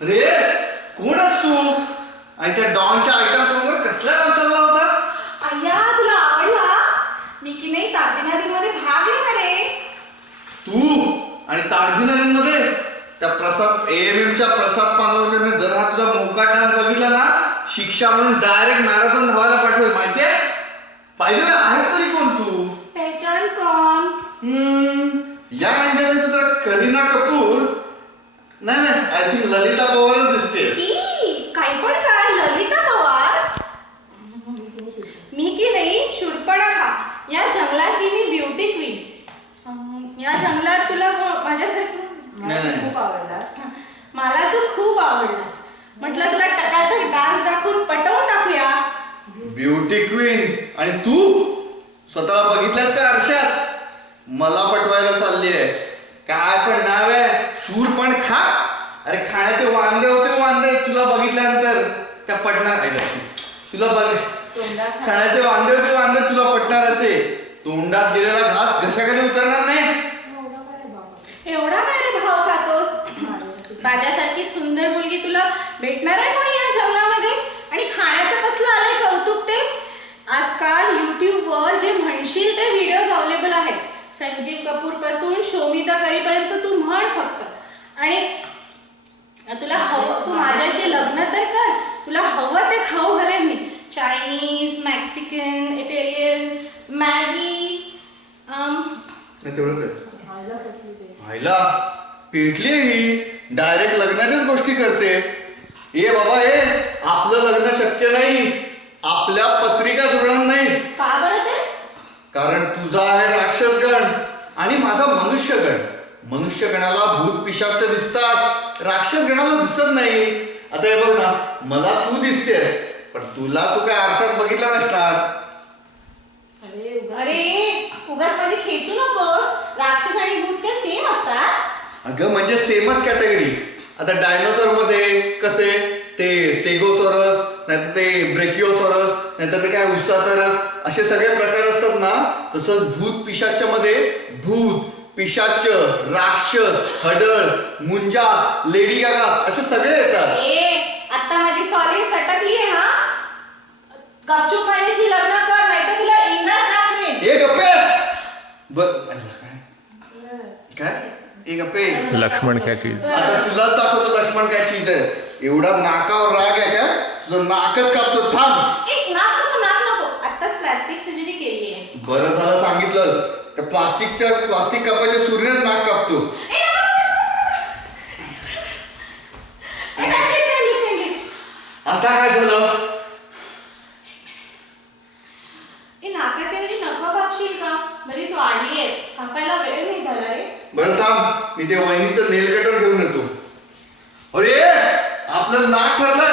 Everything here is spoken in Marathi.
अरे कोण आहेस तू? आणि त्या डॉनच्या आयटम समोर कसला डान्स चालला होता? अय्या तुला आवडला? मी की नाही तारदिनादीमध्ये भाग घेणार आहे. तू आणि तारदिनांमध्ये त्या प्रसाद एएमएमच्या प्रसाद पानवरकरने जर हा तुझा मोका डान्स बघितला ना, शिक्षा म्हणून डायरेक्ट मॅरेथॉन धावायला पाठवेल. माहितीये? पाहिजे आहेस तरी कोण तू? पहचान कौन? या अँगलने तुझा करीना कपूर नाही आय थिंक ललिता पवारच दिसते. की काय पण काय ललिता पवार? मी की नाही शूर्पणखा या जंगलाची मी ब्युटी क्वीन. या जंगलात तुला माझ्यासाठी खूप आवडलास. मला तू खूप आवडलास. म्हटलं तुला टकाटक डान्स दाखवून पटवून टाकूया. ब्युटी क्वीन आणि तू स्वतःला बघितल्यास का आरशात? मला पटवायला चालली आहे. काय पण नाव आहे? शूरपण खा. अरे खाण्याचे वांदे होते वांदे तुला बघितल्यानंतर त्या पटणार तुला खाण्याचे वांदे होते वांदे तुला पटणारच आहे. तोंडात दिलेला घास घशाखाली उतरणार नाही. एवढा काय रे भाव खातोस? माझ्यासारखी सुंदर मुलगी तुला भेटणार आहे कोणी या जंगलामध्ये? आणि खाण्याचं कसलं आलंय कौतुक ते? आजकाल युट्यूबवर जे म्हणशील ते व्हिडिओज अवेलेबल आहेत. संजीव कपूर पासून शोमिता करीपर्यंत तू म्हण फक्त. आणि तुला हवं तू माझ्याशी लग्न तर कर. तुला हवं ते खाऊ घालेन मी. Chinese, Mexican, Italian, Maggi. तेवढंच आहे. व्हायला पेटली ही डायरेक्ट लग्नाच्याच गोष्टी करते. ए बाबा ए आपलं लग्न शक्य नाही. आपल्या पत्रिका जुळणार नाही. का बरं ते? कारण तुझा आहे राक्षसगण आणि माझा मनुष्यगण. मनुष्यगणाला भूत पिशाच दिसतात, राक्षस गणाला दिसत नाही. आता हे बघ ना, मला तू दिसतेस पण तुला तू काय आरशात बघितला नसणार. अरे उगाच माझी खेचू नकोस. राक्षस आणि भूत काय सेम असतात? अगं म्हणजे सेमच कॅटेगरी. आता डायनोसॉर मध्ये कसे ते स्टेगोसॉरस, नाहीतर ते ब्रेकिओसॉरस, नाहीतर ते काय उसाचरस, असे सगळे प्रकार असतात ना. तसंच भूत पिशाच्या मध्ये भूत, पिशाच, राक्षस, हडळ, मुंजा, लेडी गागा असे सगळे येतात. आता माझी सॉलिड सटकली आहे हा. गपचूप माझ्याशी लग्न कर नाहीतर तुला इंडास दाखवेन. ए गप्पे काय ए गप्पे लक्ष्मण काय चीज? आता तुलाच दाखवतो लक्ष्मण काय चीज आहे. एवढा नाकावर राग आहे का? तुझं नाकच कापतो. थांब. एक नाक नको. आत्ताच प्लास्टिक सर्जरी केली आहे. बरं झालं सांगितलंस. त्या प्लास्टिक कापायच्या सूर्यच नाक कापतो. आता काय झालं? नाकाच्या वेळी नख कापशील का? बरीच वाढली आहे. कापायला वेळ नाही झाला रे. बरं थांब, मी ते वहिनीचं नेल कटर घेऊन येतो. अरे आपलं नाक ठरलं